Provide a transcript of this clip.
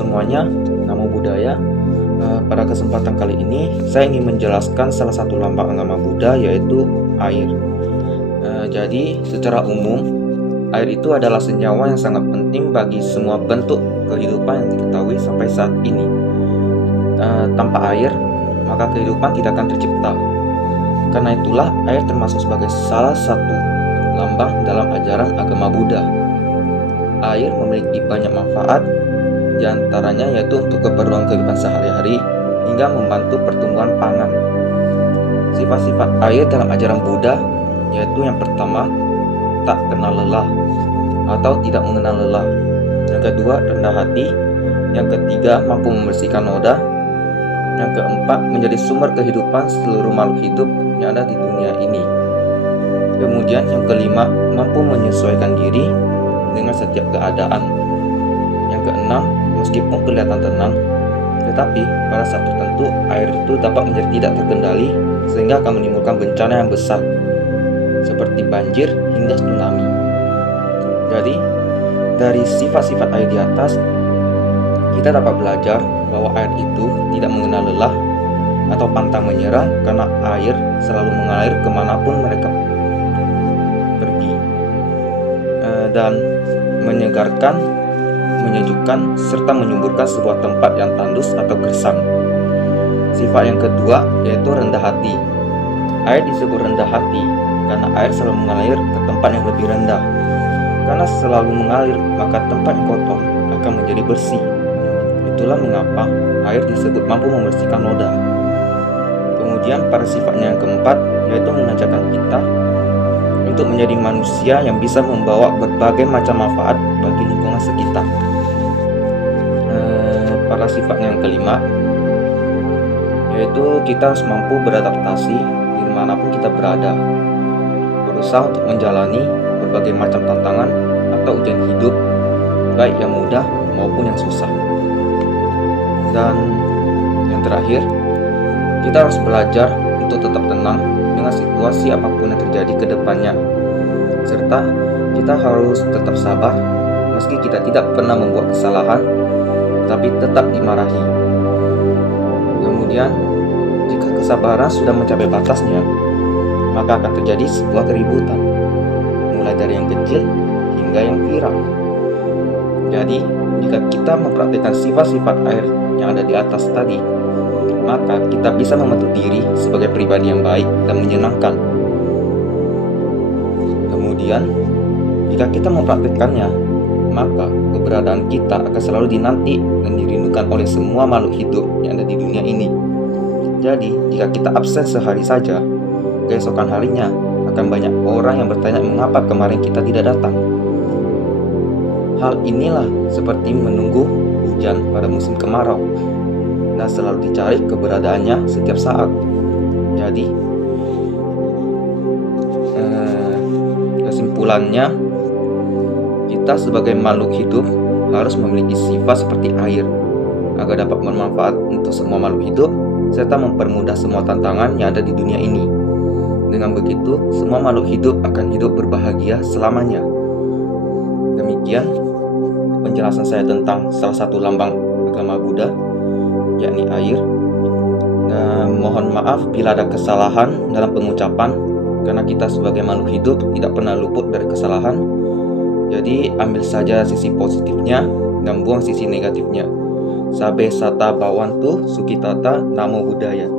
semuanya, Namo Buddhaya. Pada kesempatan kali ini saya ingin menjelaskan salah satu lambang agama Buddha, yaitu air. Jadi secara umum, air itu adalah senyawa yang sangat penting bagi semua bentuk kehidupan yang diketahui sampai saat ini. Tanpa air, maka kehidupan tidak akan tercipta. Karena itulah air termasuk sebagai salah satu lambang dalam ajaran agama Buddha. Air memiliki banyak manfaat, diantaranya yaitu untuk keperluan kehidupan sehari-hari hingga membantu pertumbuhan pangan. Sifat-sifat air dalam ajaran Buddha yaitu yang pertama, tak kenal lelah atau tidak mengenal lelah. Yang kedua, rendah hati. Yang ketiga, mampu membersihkan noda. Yang keempat, menjadi sumber kehidupan seluruh makhluk hidup yang ada di dunia ini. Kemudian yang kelima, mampu menyesuaikan diri dengan setiap keadaan. Yang keenam, meskipun kelihatan tenang, tetapi pada saat tertentu air itu dapat menjadi tidak terkendali sehingga akan menimbulkan bencana yang besar seperti banjir hingga tsunami. Jadi dari sifat-sifat air di atas, kita dapat belajar bahwa air itu tidak mengenal lelah atau pantang menyerah karena air selalu mengalir kemanapun mereka pergi, dan menyegarkan, menyejukkan, serta menyuburkan sebuah tempat yang tandus atau gersang. Sifat yang kedua yaitu rendah hati. Air disebut rendah hati karena air selalu mengalir ke tempat yang lebih rendah. Karena selalu mengalir, maka tempat yang kotor akan menjadi bersih. Itulah mengapa air disebut mampu membersihkan noda. Kemudian pada sifatnya yang keempat yaitu mengajarkan kita untuk menjadi manusia yang bisa membawa berbagai macam manfaat bagi lingkungan sekitar. Pada sifatnya yang kelima yaitu kita harus mampu beradaptasi dimanapun kita berada, berusaha untuk menjalani berbagai macam tantangan atau ujian hidup, baik yang mudah maupun yang susah. Dan yang terakhir, kita harus belajar untuk tetap tenang dengan situasi apapun yang terjadi ke depannya, serta kita harus tetap sabar meski kita tidak pernah membuat kesalahan tapi tetap dimarahi. Kemudian jika kesabaran sudah mencapai batasnya, maka akan terjadi sebuah keributan, mulai dari yang kecil hingga yang viral. Jadi jika kita mempraktikkan sifat-sifat air yang ada di atas tadi, maka kita bisa membentuk diri sebagai pribadi yang baik dan menyenangkan. Kemudian, jika kita mempraktikkannya, maka keberadaan kita akan selalu dinanti dan dirindukan oleh semua makhluk hidup yang ada di dunia ini. Jadi, jika kita absen sehari saja, keesokan harinya akan banyak orang yang bertanya mengapa kemarin kita tidak datang. Hal inilah seperti menunggu hujan pada musim kemarau, dan selalu dicari keberadaannya setiap saat. Jadi kesimpulannya, kita sebagai makhluk hidup harus memiliki sifat seperti air agar dapat bermanfaat untuk semua makhluk hidup serta mempermudah semua tantangan yang ada di dunia ini. Dengan begitu, semua makhluk hidup akan hidup berbahagia selamanya. Demikian penjelasan saya tentang salah satu lambang agama Buddha, yakni air. Dan mohon maaf bila ada kesalahan dalam pengucapan, karena kita sebagai makhluk hidup tidak pernah luput dari kesalahan. Jadi ambil saja sisi positifnya dan buang sisi negatifnya. Sabe sata bawantu sukitata, Namo Buddhaya.